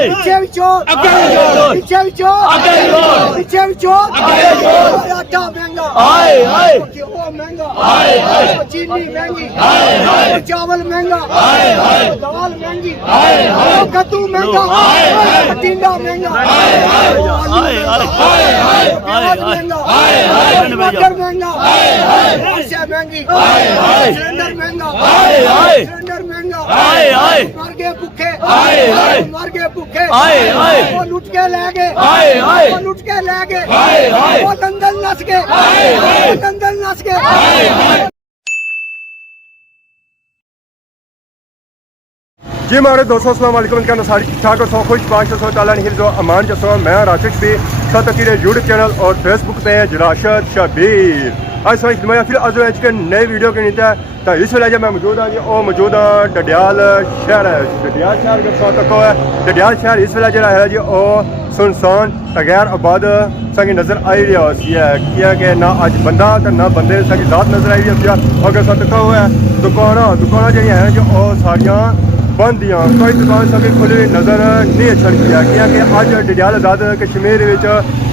पीछे भी चोर पीछे भी चोर पीछे भी चोर आटा महंगा घ्यो महंगा चीनी महंगी चावल महंगा दाल महंगी कद्दू महंगा टिंडा महंगा टमाटर महंगा महंगी सिलेंडर महंगा सिलेंडर महंगा मर गए भूखे वो लुट के ले गए वो दंगल नस गए जी हमारे दोस्तों अस्सलाम वालेकुम क्या सारी ठीक ठाक और खुश बाश ताला नहीं जो अमान जसो मैं राशिद भी साथ यूट्यूब चैनल और फेसबुक पे राशिद शबीर आज मैं फिर आज के नए वीडियो के नीचे तो इस वे मैं मौजूद हाँ जी वो मौजूद हाँ डडियाल शहर है डडियाल शहर के साथ तक है डडियाल शहर इस वे जो है जी वो सुनसान गैर आबाद संगी नज़र आई रही है कि ना अज बंदा तो ना बंदे संगी जात नज़र आई रही है अगर साथ तक है दुकाना जी है जो सारिया बंद दियाँ कोई दुकान सभी खुली नज़र नहीं अचन किया क्योंकि अज डडियाल आज़ाद कश्मीर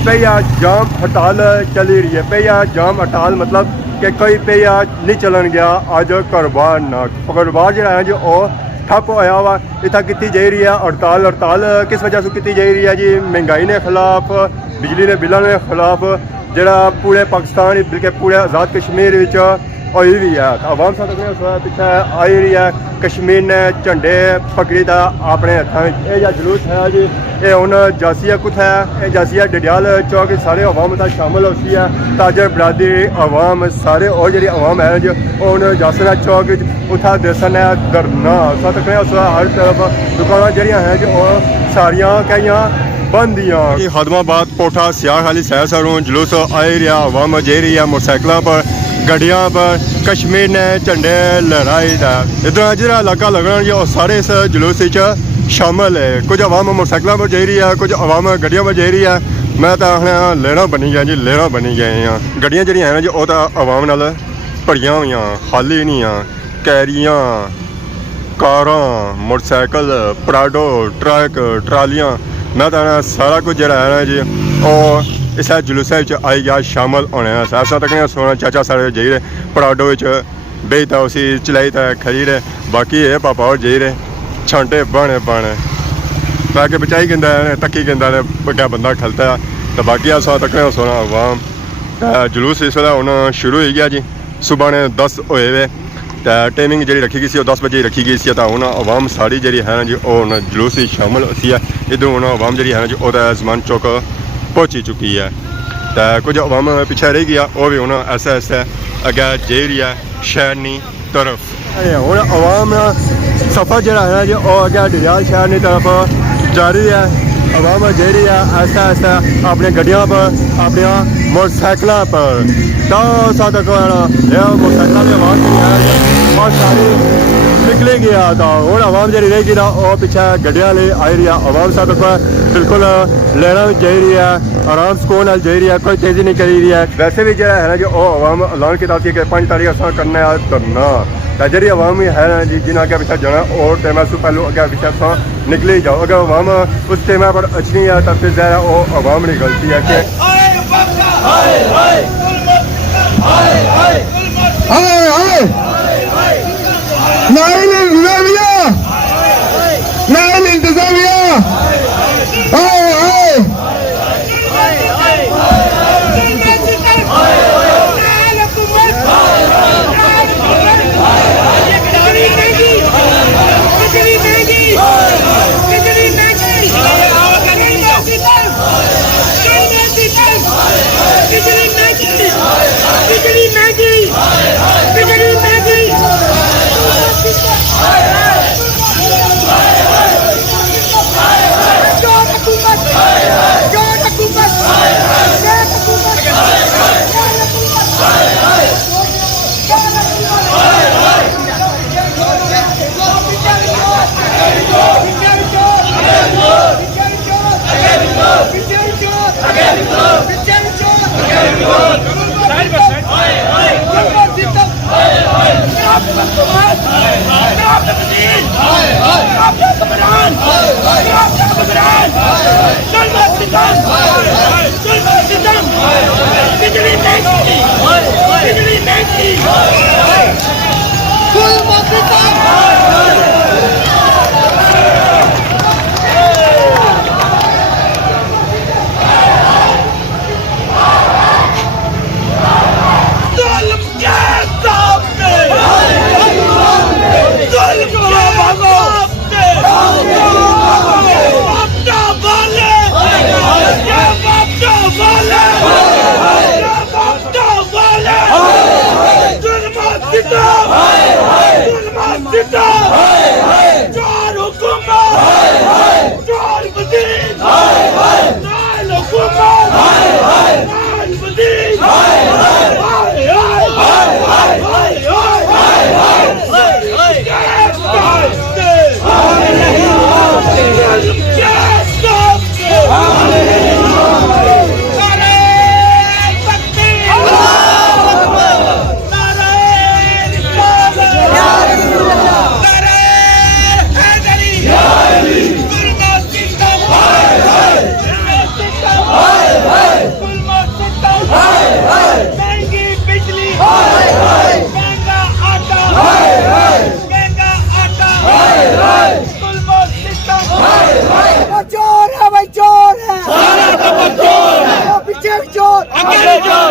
पेया जाम हड़ताल चली रही है पेया जाम हड़ताल मतलब कि कोई पेया नहीं चलन गया अज कारोबार जो है जो ठप होया वा इतना की जा रही है हड़ताल किस वजह से की जा रही है जी महंगाई ने खिलाफ बिजली ने बिलों के खिलाफ जरा पूरे पाकिस्तान बल्कि पूरे आज़ाद कश्मीर हुई भी है आवाम साथ पिछले आई रही है कश्मीर ने झंडे पकड़ी था अपने हथों यह जुलूस है जी ये हूँ जासिया कुछ है ये जासिया डडियाल चौक सारे अवाम शामिल होती है ताजर बरादरी अवाम सारे और जी अवाम है जो हूँ जासिया चौक उठा देसन है धरना साथ हर तरफ दुकाना जड़ियाँ हैं जो सारिया कई बंद दियाँ हदमाबाद पोठा सियाह खाली सैर सरों जुलूस आई रहा अवाम जे रही है मोटरसाइकिलों पर गड्डियाँ पर कश्मीर ने झंडे लहराए इधर जो इलाका लगना जी सारे इस जुलूस शामिल है कुछ अवाम मोटरसाइकिलों पर जा रही है कुछ अवाम गड्डियों पर जा रही है मैं तो आखना लेना बनी गया जी लेना बनी गए हैं गड्डियाँ जी हैं जी वो तो अवाम नाल भरिया हुई खाली नहीं कैरियाँ कारां मोटरसाइकिल पराडो ट्रक ट्रालियाँ मैं तो सारा कुछ जरा है जी और इस जुलूस आई गया शामिल होने ऐसा तक सोना चाचा सारे जाई रहे पराडो बेचता उसी चलाई था खरी रहे बाकी ये पापा और जाई रहे छांटे बने पैके बचाई गिंदा तकी गिंदा बड़ा बंदा खलता है तो बाकी ऐसा तक सोना अवाम जुलूस इस वे हूँ शुरू हो गया जी सुबह ने 10 होए वे तो टाइमिंग जी रखी गई सी 10 बजे रखी गई सी तो हूँ अवाम सारी जी है जी वो जुलूस शामिल होती है इधर हूँ अवाम जी है जी वो जमान चौक पहुँची चुकी है तो कुछ अवाम पिछले रह गया वो भी हूँ ऐसा अगे जे रही है शहरनी तरफ हूँ अवाम सफ़र जरा है जी वो अगे डडियाल शहरनी तरफ जारी है अवाम जे रही है ऐसा अपनी गड्डियों पर अपनी मोटरसाइकिलों पर तो साथ मोटरसाइकिल की आवाज़ बहुत सारी निकली गया तो हूँ अवाम जी रहेगी ना वो पिछले गड्डियां ले आई रही है अवाम साथ बिल्कुल लेना भी जा रही है आराम सुकून जा रही है कोई तेज़ी नहीं करी रही है वैसे भी जो है ना जो अवाम ऐलान किया कि 5 तारीख असा करना है धरना तो जी अवाम है ना जी जिन्हें अगर पिछले जाना और टाइम से पहले अगर पिछले असा निकले ही जाओ अगर अवाम उस टाइम पर अच्छी है तो फिर जो है वो अवाम की गलती है कि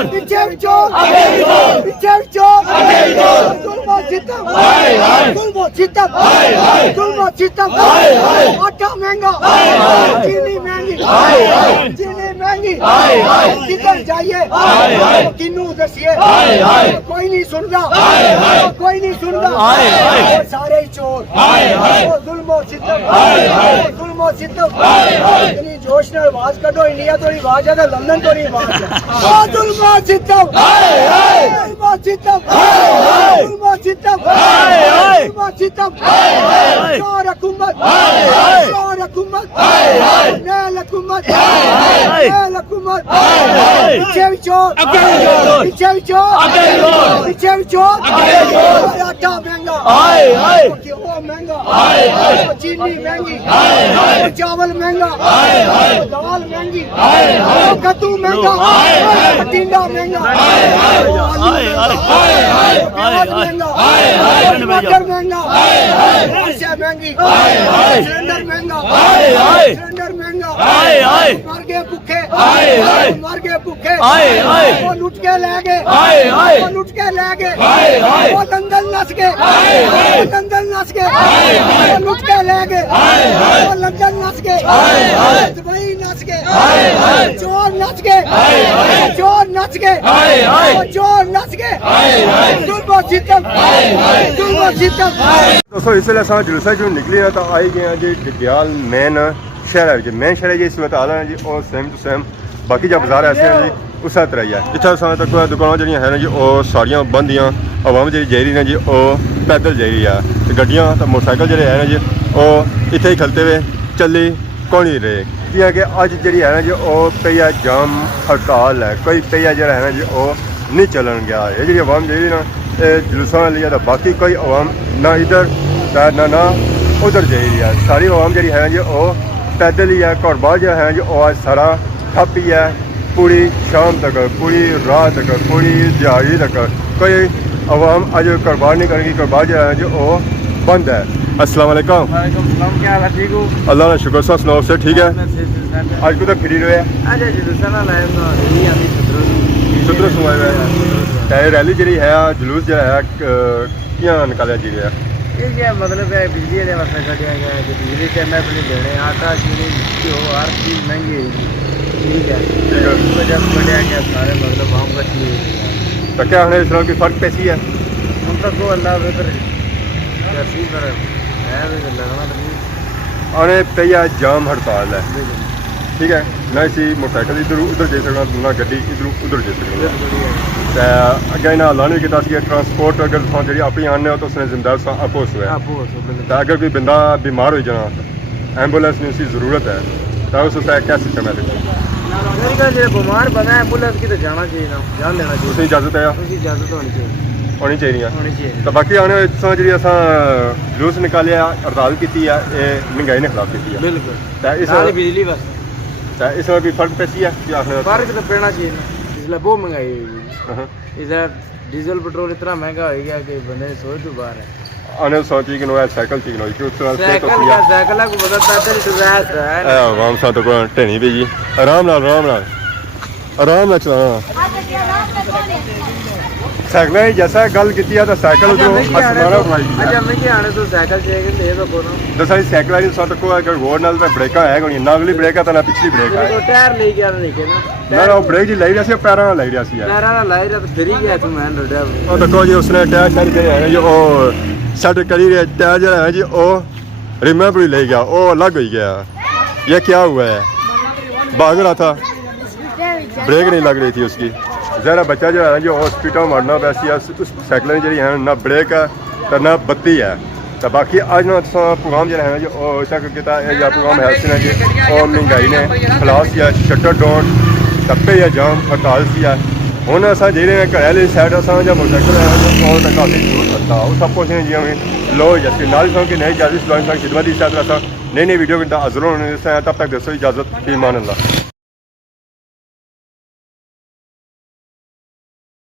पीछे भी चोर पीछे भी चोर जुल्म सितम जुल्म सितम जुल्म सितम आटा महंगा चीनी महंगी किधर जाइए किन्नू दसिए कोई नहीं सुनता सारे ही चोर जुल्म सितम इतनी जोश ने आवाज करो इंडिया तो आवाज है लंदन तो नहीं आवाज है जुल्म सितम चोर हुकूमत नैल हुकूमत पीछे भी चोर पीछे भी चोर आटा महंगा घ्यो महंगा चीनी महंगी चावल महंगा दाल महंगी कद्दू महंगा टिंडा महंगा टमाटर महंगा महंगी सिलेंडर महंगा मर गए भुखे वो लुट के ले गए वो दंगल नस गए वो लुट के ले गए वो लंदन नस गए दुबई नस गए चोर नस गए दोस्तों इसलिए असां जुलूसा जो निकली ना तो आई गए हैं जी डडियाल मेन शहर है जी इस वक्त आ रहे हैं जी और सेम टू सेम बाकी जो बाजार ऐसे हैं जी उस तरह ही है इतना समय तक दुकान जी है जी वो सारिया बंद दियाँ आवाम जी जा रही ने जी वो पैदल जा रही है गड्डियाँ तो मोटरसाइकिल जो है जी वो इतने ही खलते हुए चली कौन नहीं रहे जियां कि अज जी है जी वो पई है जाम हड़ताल है कोई पई है जो है जी वो नहीं चलन गया ये जी आवाम जी ना जुलूसा लिया तो बाकी कोई आवाम ना इधर ना उधर जा रही है सारी आवाम जी है जी वो पैदल ही है कारोबार जो है जी वो आज सारा ठप ही है पूरी शाम तक पूरी रात तक पूरी दिहाड़ी तक कोई आवाम आज कारोबार नहीं करेगी कारोबार जो है जी वो बंद है। अस्सलाम वालेकुम। क्या हाल है? ठीक हो? अल्लाह का शुक्र सा सुनाओ से ठीक है आज को तो फ्री रहे सुधरो सुनाए हुए रैली जी है जुलूस जो है क्या निकाला जी है ये मतलब है बिजली के वास्ते कटिया गया है बिजली के मैं अपनी देने आटा चीनी घ्यो हर चीज़ महंगी है ठीक है जब कटिया गया सारे मतलब वहाँ कटनी तो क्या है इस तरह की फ़र्क पैसी है उन तक को अल्लाह बेहतर कैसी पर है लगना आने पैया जाम हड़ताल है ठीक है ना इसी मोटरसाइकिल इधर उधर जा सकना ना गड्डी इधर उधर जा सकना अगर इन्हें ऐलान भी किया कि ट्रांसपोर्ट अगर जी अपनी आने हो तो उसने जिम्मेदार अपोज हुआ अगर कोई बंदा बीमार हो जाना एम्बुलेंस की उसकी ज़रूरत है तो उस क्या सिस्टम है बीमार बना एम्बुलेंस की तो जाना चाहिए ना जान लेना चाहिए उसकी इजाजत है इजाजत होनी चाहिए तो बाकी आने जी अस जुलूस निकालिया हड़ताल की महंगाई ने खिलाफ की बिल्कुल बिजली वास्ते इसमें भी फर्क पैसी है फर्क तो पैना चाहिए इसलिए बहुत महंगाई हुई इसलिए डीजल पेट्रोल इतना महंगा हो गया कि बंदे सोच तो बाहर है आने सोची कि साइकिल ठीक नहीं साइकिल को बदल पैदल आवाम सा तो टेनी भी जी आराम नाल चलाना साइकिल जैसा गल की तो साइकिल दसा साइकिल तको रोड नाल ब्रेक है ना अगली ब्रेक है ना पिछली ब्रेक है टायर ले गया ना ब्रेक जी लाई रहा पैर लाई रहा देखो जी उसने टायर शायर जो सेट करी रहे टायर जो है जी वो रिमे पर ले गया वो अलग हो गया ये क्या हुआ है भाग रहा था ब्रेक नहीं लग रही थी उसकी ज़रा बच्चा जो है जो हॉस्पिटल मरना वैसी उस साइकिल जी है ना ब्रेक है तो ना बत्ती है तो बाकी अज ना प्रोग्राम जो है जो ऐसा किया या प्रोग्राम है जी और महंगाई ने खिलाफ या शटर डाउन टप्पे या जाम हड़ताल सी है हूँ अस जे घर वाली साइड अस मोटरसाइकिल काफ़ी दूर सकता वो सब कुछ जी हमें लो जैसे नाल कि नई इजाज़त खिदमत की शायद नई वीडियो के अंदर हाजिर होने तब तक दसो इजाज़त ईमान अल्लाह।